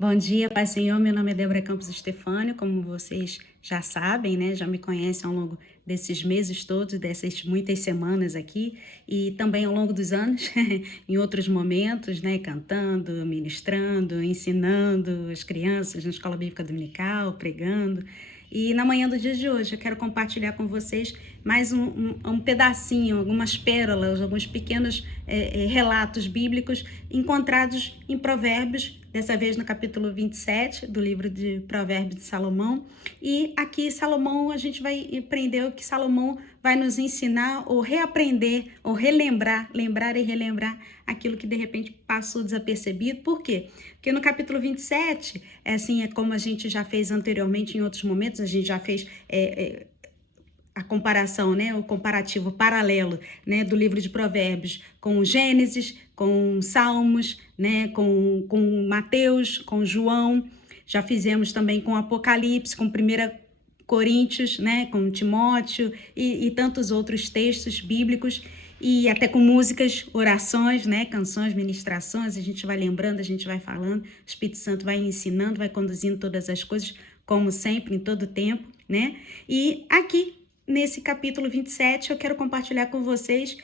Bom dia, Pai Senhor. Meu nome é Débora Campos Estefânio, como vocês já sabem, né? Já me conhecem ao longo desses meses todos, dessas muitas semanas aqui, e também ao longo dos anos, em outros momentos, né? Cantando, ministrando, ensinando as crianças na escola bíblica dominical, pregando. E na manhã do dia de hoje eu quero compartilhar com vocês mais um pedacinho, algumas pérolas, alguns pequenos relatos bíblicos encontrados em Provérbios, dessa vez no capítulo 27 do livro de Provérbios de Salomão. E aqui Salomão, a gente vai aprender o que Salomão vai nos ensinar ou reaprender ou relembrar, lembrar e relembrar aquilo que de repente passou desapercebido. Por quê? Porque no capítulo 27, é como a gente já fez anteriormente em outros momentos, a gente já fez a comparação, né, o comparativo paralelo, né, do livro de Provérbios com Gênesis, com Salmos, né, com Mateus, com João. Já fizemos também com Apocalipse, com 1 Coríntios, né, com Timóteo e tantos outros textos bíblicos, e até com músicas, orações, né, canções, ministrações. A gente vai lembrando, a gente vai falando, o Espírito Santo vai ensinando, vai conduzindo todas as coisas, como sempre, em todo tempo, né? E aqui, nesse capítulo 27, eu quero compartilhar com vocês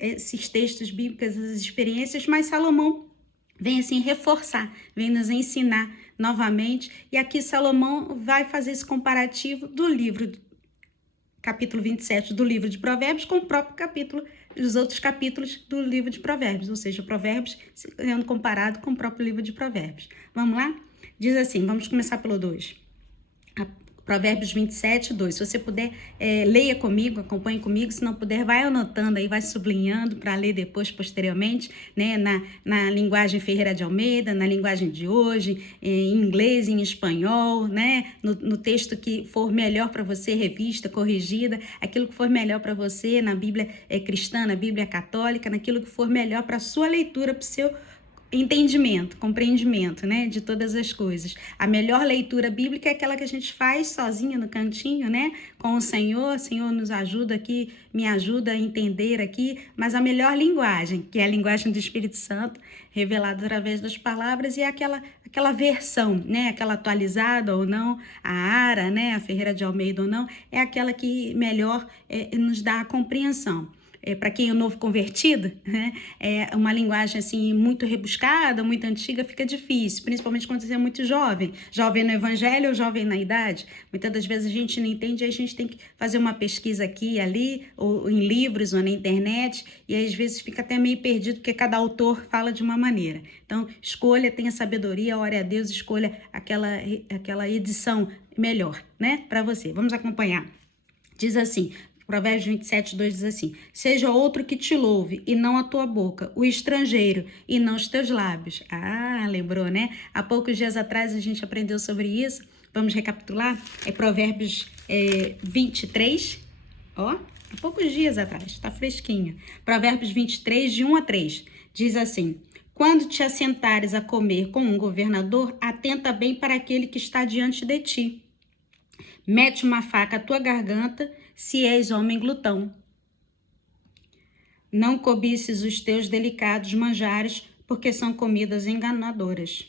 esses textos bíblicos, essas experiências, mas Salomão vem assim reforçar, vem nos ensinar novamente. E aqui Salomão vai fazer esse comparativo do livro, capítulo 27 do livro de Provérbios, com o próprio capítulo, os outros capítulos do livro de Provérbios, ou seja, Provérbios sendo comparado com o próprio livro de Provérbios. Vamos lá? Diz assim, vamos começar pelo 2. Provérbios 27, 2. Se você puder, leia comigo, acompanhe comigo. Se não puder, vai anotando aí, vai sublinhando para ler depois, posteriormente, né? Na linguagem Ferreira de Almeida, na linguagem de hoje, em inglês, em espanhol, né? No texto que for melhor para você, revista, corrigida, aquilo que for melhor para você, na Bíblia cristã, na Bíblia católica, naquilo que for melhor para a sua leitura, para o seu entendimento, compreendimento, né, de todas as coisas. A melhor leitura bíblica é aquela que a gente faz sozinha no cantinho, né, com o Senhor nos ajuda aqui, me ajuda a entender aqui, mas a melhor linguagem, que é a linguagem do Espírito Santo, revelada através das palavras, e é aquela versão, né, aquela atualizada ou não, a ARA, né, a Ferreira de Almeida ou não, é aquela que melhor nos dá a compreensão. Para quem é novo convertido, né, é uma linguagem assim muito rebuscada, muito antiga, fica difícil, principalmente quando você é muito jovem no evangelho ou jovem na idade. Muitas das vezes a gente não entende, aí a gente tem que fazer uma pesquisa aqui e ali, ou em livros ou na internet, e aí, às vezes fica até meio perdido, porque cada autor fala de uma maneira. Então, escolha, tenha sabedoria, ore a Deus, escolha aquela edição melhor, né, para você. Vamos acompanhar. Diz assim, Provérbios 27, 2 diz assim: seja outro que te louve, e não a tua boca, o estrangeiro, e não os teus lábios. Ah, lembrou, né? Há poucos dias atrás a gente aprendeu sobre isso. Vamos recapitular? É Provérbios 23, ó, há poucos dias atrás, tá fresquinho. Provérbios 23, de 1 a 3, diz assim: quando te assentares a comer com um governador, atenta bem para aquele que está diante de ti. Mete uma faca à tua garganta, se és homem glutão. Não cobices os teus delicados manjares, porque são comidas enganadoras.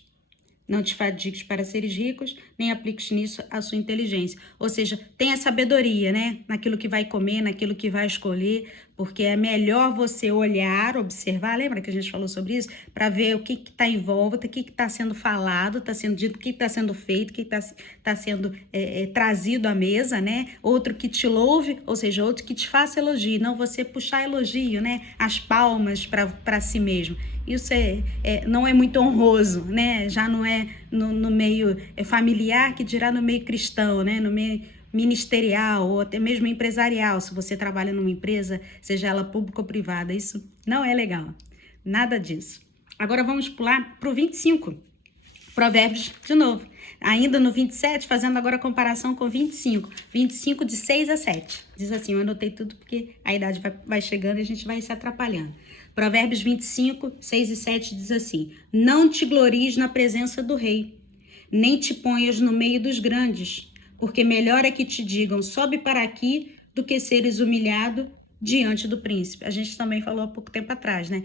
Não te fadigues para seres ricos, nem apliques nisso a sua inteligência. Ou seja, tenha sabedoria, né? Naquilo que vai comer, naquilo que vai escolher, porque é melhor você olhar, observar, lembra que a gente falou sobre isso? Para ver o que está em volta, o que está sendo falado, está sendo dito, o que está sendo feito, o que está sendo trazido à mesa, né? Outro que te louve, ou seja, outro que te faça elogio, não você puxar elogio, né? As palmas para si mesmo. Isso não é muito honroso, né? Já não é no meio familiar, que dirá no meio cristão, né? No meio ministerial ou até mesmo empresarial, se você trabalha numa empresa, seja ela pública ou privada. Isso não é legal, nada disso. Agora vamos pular para o 25, Provérbios de novo. Ainda no 27, fazendo agora a comparação com 25. 25 de 6 a 7. Diz assim, eu anotei tudo porque a idade vai chegando e a gente vai se atrapalhando. Provérbios 25, 6 e 7 diz assim: não te glories na presença do rei, nem te ponhas no meio dos grandes, porque melhor é que te digam, sobe para aqui, do que seres humilhado diante do príncipe. A gente também falou há pouco tempo atrás, né?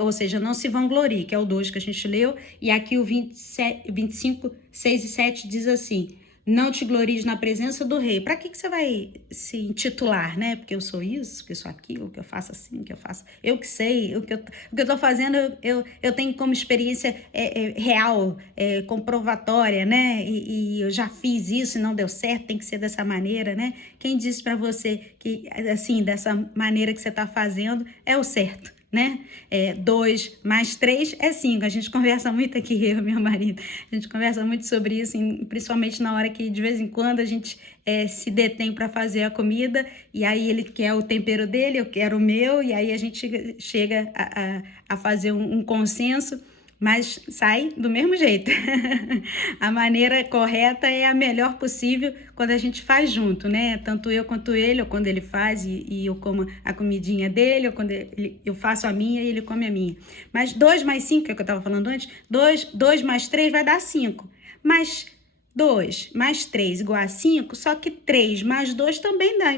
Ou seja, não se vanglorie, que é o 2 que a gente leu, e aqui o 25, 6 e 7 diz assim: não te glories na presença do rei. Para que você vai se intitular, né? Porque eu sou isso, porque eu sou aquilo, que eu faço assim, que eu faço... Eu que sei, o que eu tô fazendo, eu tenho como experiência real, comprovatória, né? E eu já fiz isso e não deu certo, tem que ser dessa maneira, né? Quem disse para você que, assim, dessa maneira que você tá fazendo é o certo? Né? 2 mais 3 é 5. A gente conversa muito aqui, eu e meu marido. A gente conversa muito sobre isso, principalmente na hora que de vez em quando a gente se detém para fazer a comida, e aí ele quer o tempero dele, eu quero o meu, e aí a gente chega a fazer um consenso, mas sai do mesmo jeito. A maneira correta é a melhor possível quando a gente faz junto, né? Tanto eu quanto ele, ou quando ele faz e eu como a comidinha dele, ou quando eu faço a minha e ele come a minha. Mas 2 mais 5, que é o que eu estava falando antes, 2 mais 3 vai dar 5. Mas 2 mais 3 igual a 5, só que 3 mais 2 também dá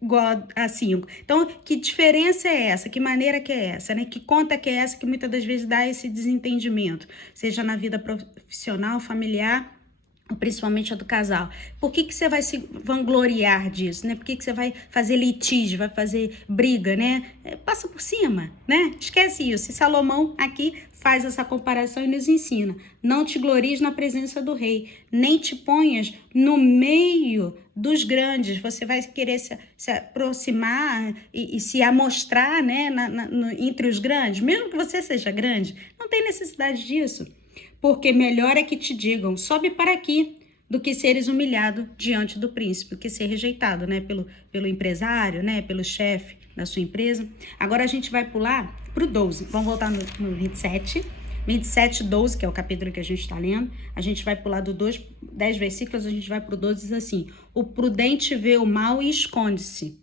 igual a 5. Então, que diferença é essa? Que maneira que é essa? Né? Que conta que é essa que muitas das vezes dá esse desentendimento? Seja na vida profissional, familiar, ou principalmente a do casal. Por que você vai se vangloriar disso, né? Por que você vai fazer litígio, vai fazer briga, né? Passa por cima, né? Esquece isso. E Salomão aqui faz essa comparação e nos ensina: não te glories na presença do rei, nem te ponhas no meio dos grandes. Você vai querer se aproximar e se amostrar, né, entre os grandes, mesmo que você seja grande. Não tem necessidade disso. Porque melhor é que te digam, sobe para aqui, do que seres humilhado diante do príncipe, que ser rejeitado, né, pelo empresário, né, pelo chefe da sua empresa. Agora a gente vai pular para o 12. Vamos voltar no 27. 27, 12, que é o capítulo que a gente está lendo. A gente vai pular do 2, 10 versículos, a gente vai para o 12, diz assim: o prudente vê o mal e esconde-se,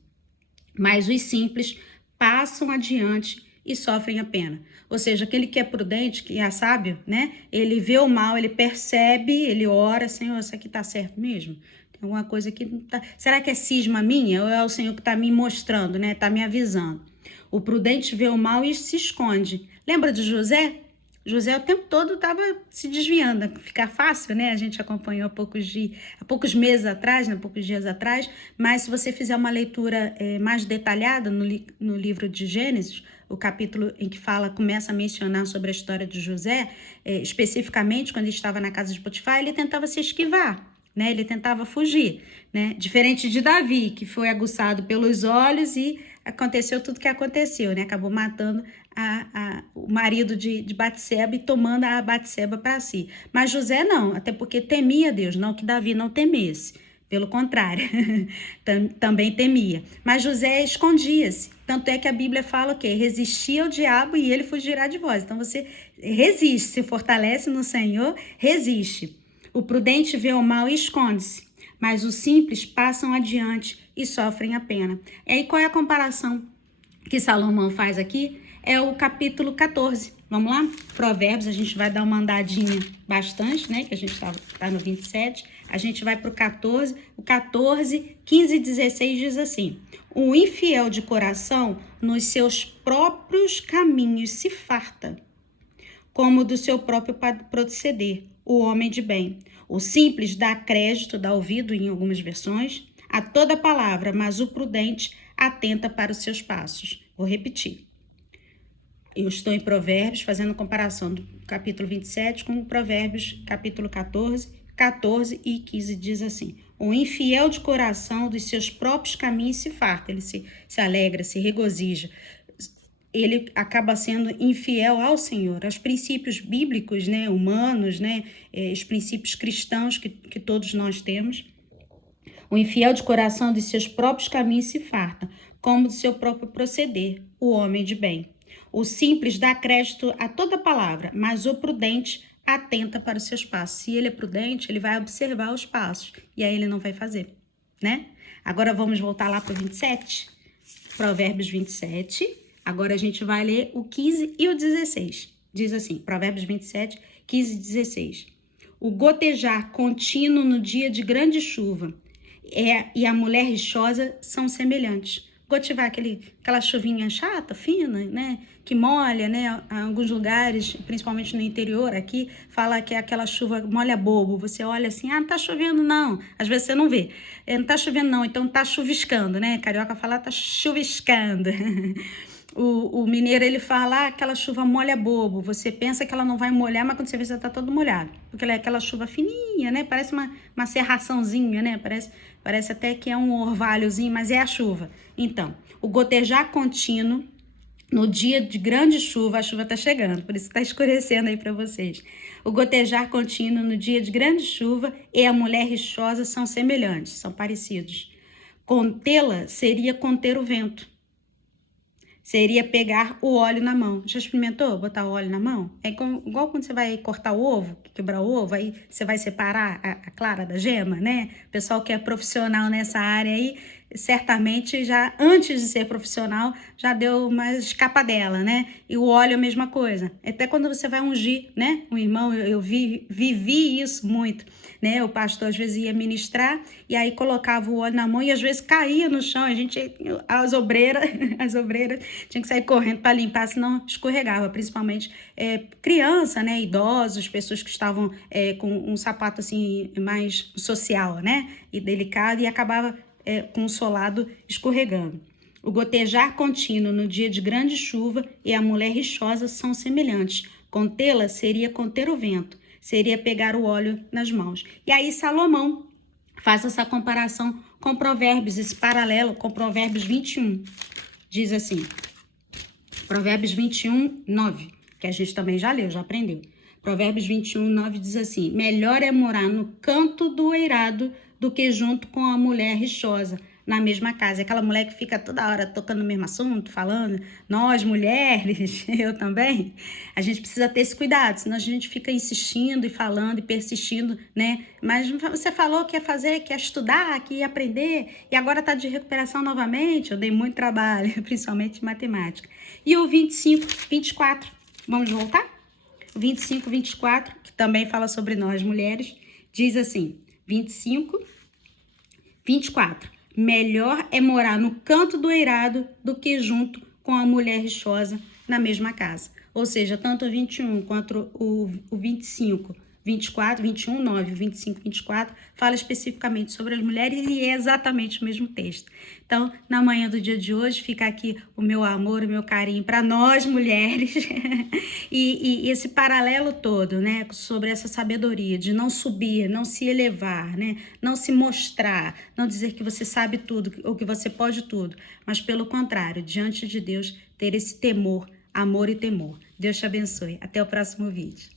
mas os simples passam adiante e sofrem a pena. Ou seja, aquele que é prudente, que é sábio, né? Ele vê o mal, ele percebe, ele ora: Senhor, isso aqui tá certo mesmo? Tem alguma coisa que não tá... Será que é cisma minha ou é o Senhor que tá me mostrando, né? Tá me avisando. O prudente vê o mal e se esconde. Lembra de José? José o tempo todo estava se desviando, ficar fácil, né? A gente acompanhou há poucos meses atrás, né? Poucos dias atrás, mas se você fizer uma leitura mais detalhada no livro de Gênesis, o capítulo em que começa a mencionar sobre a história de José, especificamente quando ele estava na casa de Potifar, ele tentava se esquivar, né? Ele tentava fugir, né? Diferente de Davi, que foi aguçado pelos olhos e aconteceu tudo que aconteceu, né? Acabou matando o marido de Batseba e tomando a Batseba para si. Mas José não, até porque temia Deus, não que Davi não temesse. Pelo contrário, também temia. Mas José escondia-se. Tanto é que a Bíblia fala o quê? Resistia ao diabo e ele fugirá de vós. Então você resiste, se fortalece no Senhor, resiste. O prudente vê o mal e esconde-se, mas os simples passam adiante e sofrem a pena. E aí qual é a comparação que Salomão faz aqui? É o capítulo 14. Vamos lá? Provérbios, a gente vai dar uma andadinha bastante, né? Que a gente tá no 27. A gente vai para o 14. O 14, 15 e 16 diz assim: o infiel de coração nos seus próprios caminhos se farta, como do seu próprio proceder, o homem de bem. O simples dá crédito, dá ouvido em algumas versões, a toda palavra, mas o prudente atenta para os seus passos. Vou repetir. Eu estou em Provérbios, fazendo comparação do capítulo 27 com Provérbios, capítulo 14, 14 e 15, diz assim: o infiel de coração dos seus próprios caminhos se farta, ele se alegra, se regozija. Ele acaba sendo infiel ao Senhor, aos princípios bíblicos, né, humanos, né, os princípios cristãos que todos nós temos. O infiel de coração dos seus próprios caminhos se farta, como do seu próprio proceder, o homem de bem. O simples dá crédito a toda palavra, mas o prudente atenta para os seus passos. Se ele é prudente, ele vai observar os passos, e aí ele não vai fazer, né? Agora vamos voltar lá para o 27, Provérbios 27. Agora a gente vai ler o 15 e o 16. Diz assim, Provérbios 27, 15 e 16. O gotejar contínuo no dia de grande chuva e a mulher rixosa são semelhantes. gotivar aquela chuvinha chata, fina, né? Que molha, né? Em alguns lugares, principalmente no interior aqui, fala que é aquela chuva molha bobo. Você olha assim, ah, não tá chovendo não. Às vezes você não vê. Não tá chovendo não, então tá chuviscando, né? Carioca fala, tá chuviscando. O mineiro, ele fala, ah, aquela chuva molha bobo. Você pensa que ela não vai molhar, mas quando você vê, você tá todo molhado. Porque ela é aquela chuva fininha, né? Parece uma serraçãozinha, né? Parece até que é um orvalhozinho, mas é a chuva. Então, o gotejar contínuo, no dia de grande chuva, a chuva tá chegando, por isso que tá escurecendo aí para vocês. O gotejar contínuo no dia de grande chuva e a mulher rixosa são semelhantes, são parecidos. Contê-la seria conter o vento. Seria pegar o óleo na mão. Já experimentou botar o óleo na mão? É igual quando você vai cortar o ovo, quebrar o ovo, aí você vai separar a clara da gema, né? O pessoal que é profissional nessa área aí, certamente já antes de ser profissional, já deu uma escapadela, né? E o óleo é a mesma coisa. Até quando você vai ungir, né? Um irmão, eu vivi isso muito, né? O pastor às vezes ia ministrar e aí colocava o óleo na mão e às vezes caía no chão. As obreiras tinha que sair correndo para limpar, senão escorregava, principalmente criança, né? Idosos, pessoas que estavam com um sapato assim mais social, né? E delicado, e acabava com o solado escorregando. O gotejar contínuo no dia de grande chuva e a mulher rixosa são semelhantes. Contê-la seria conter o vento, seria pegar o óleo nas mãos. E aí Salomão faz essa comparação com Provérbios, esse paralelo com Provérbios 21. Diz assim, Provérbios 21, 9, que a gente também já leu, já aprendeu. Provérbios 21, 9 diz assim, melhor é morar no canto do eirado do que junto com a mulher rixosa na mesma casa. Aquela mulher que fica toda hora tocando no mesmo assunto, falando, nós mulheres, eu também, a gente precisa ter esse cuidado, senão a gente fica insistindo e falando e persistindo, né? Mas você falou que ia fazer, que ia estudar, que ia aprender, e agora tá de recuperação novamente. Eu dei muito trabalho, principalmente em matemática. E o 25, 24, vamos voltar? O 25, 24, que também fala sobre nós mulheres, diz assim, 25, 24. Melhor é morar no canto do eirado do que junto com a mulher rixosa na mesma casa. Ou seja, tanto o 21 quanto o 25, 24, 21, 9, 25, 24, fala especificamente sobre as mulheres e é exatamente o mesmo texto. Então, na manhã do dia de hoje, fica aqui o meu amor, o meu carinho para nós mulheres e esse paralelo todo, né, sobre essa sabedoria de não subir, não se elevar, né, não se mostrar, não dizer que você sabe tudo ou que você pode tudo, mas pelo contrário, diante de Deus, ter esse temor, amor e temor. Deus te abençoe. Até o próximo vídeo.